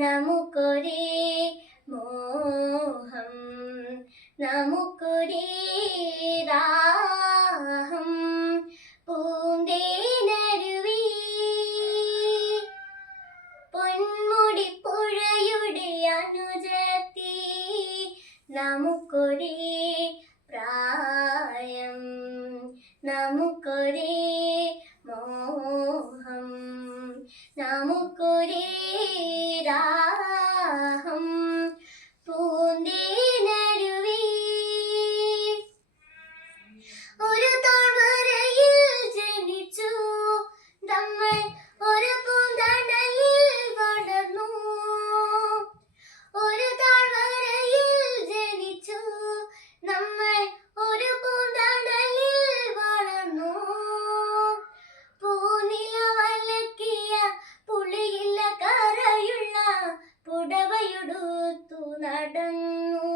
നമുക്കൊരേ മോഹം, നമുക്കൊരേ ദാഹം. പൂന്തേനരുവി പൊന്മുടിപ്പുഴയുടെ അനുജത്തി, നമുക്കൊരേ പ്രായം, നമുക്കൊരേ മോഹം, നമുക്കൊരേ ദാഹം. പൂന്തേനരുവി ഒരു താഴ്വരയിൽ ജനിച്ചു, നമ്മൾ ഒരു പൂന്തണലിൽ വളർന്നു. ഒരു താഴ്വരയിൽ ജനിച്ചു, നമ്മൾ ഒരു പൂന്തണലിൽ വളർന്നു. പൂനിലവലക്കിയ പുളിയില്ല കരയുള്ള പുടവയുടുത്തു നടന്നു,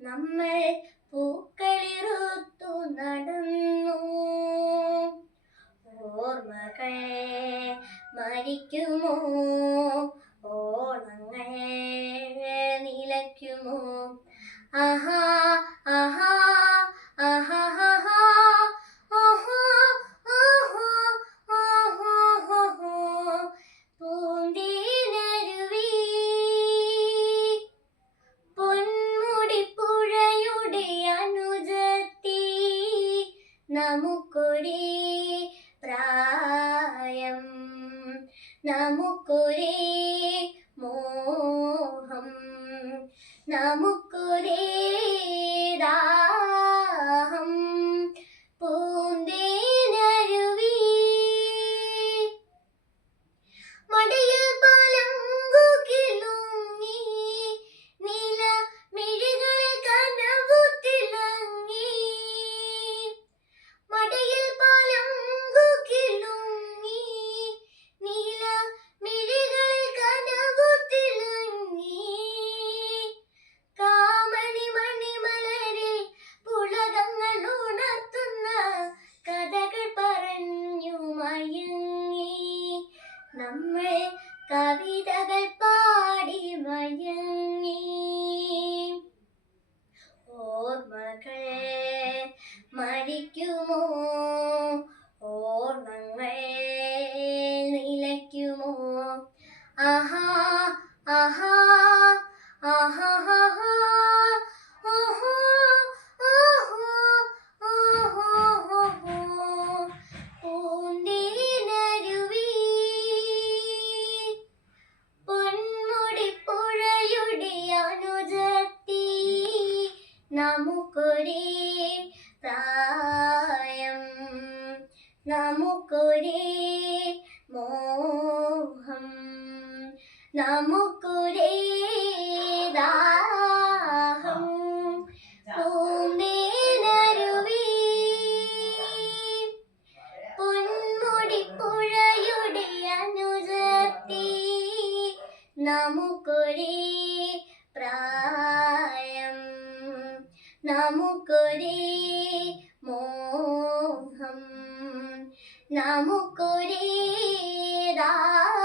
നമ്മൾ പൂക്കളിറുത്തു നടന്നു. ഓർമ്മകൾ മരിക്കുമോ, ഓളങ്ങൾ നിലയ്ക്കുമോ? ആഹാ ആഹാ ആഹാ ആഹാ ഓഹോ ഓഹോ ഓഹോ ഓഹോ. പൂന്തേനരുവി പൊന്മുടിപ്പുഴയുടെ അനുജത്തി, നമുക്കൊരേ പ്രായം, നമുക്കൊരേ മോഹം, നമുക്കൊരേ ദാഹം. പൂന്തേനരുവി മടിയിൽ പലങ്കു കിലുങ്ങി, നീല മിഴികളിൽ കനവു തിളങ്ങി. മടിയിൽ പലങ്കു കിലുങ്ങി, നീല മിഴികളിൽ കനവു തിളങ്ങി. കാമണി മണിമലരിൽ പുളകങ്ങൾ ഉണർത്തുന്ന കഥകൾ പറഞ്ഞു മയങ്ങി, നമ്മൾ കവിതകൾ പാടി മയങ്ങി. ഓർമ്മകൾ മരിക്കുമോ, ഓർമ്മങ്ങൾ നിലയ്ക്കുമോ? ആഹാ ആഹാ ആഹാ ആഹാ ഓഹോ ഓഹോ ഓഹോ ഓഹോ. പൂന്തേനരുവി പൊന്മുടിപ്പുഴയുടെ അനുജത്തി, നമുക്കൊരേ പ്രായം, നമുക്കൊരേ മോഹം, നമുക്കൊരേ ദാഹം. പൂന്തേനരുവി പൊന്മുടിപ്പുഴയുടെ അനുജത്തി, നമുക്കൊരേ പ്രായം, നമുക്കൊരേ മോഹം, നമുക്കൊരേ ദാഹം.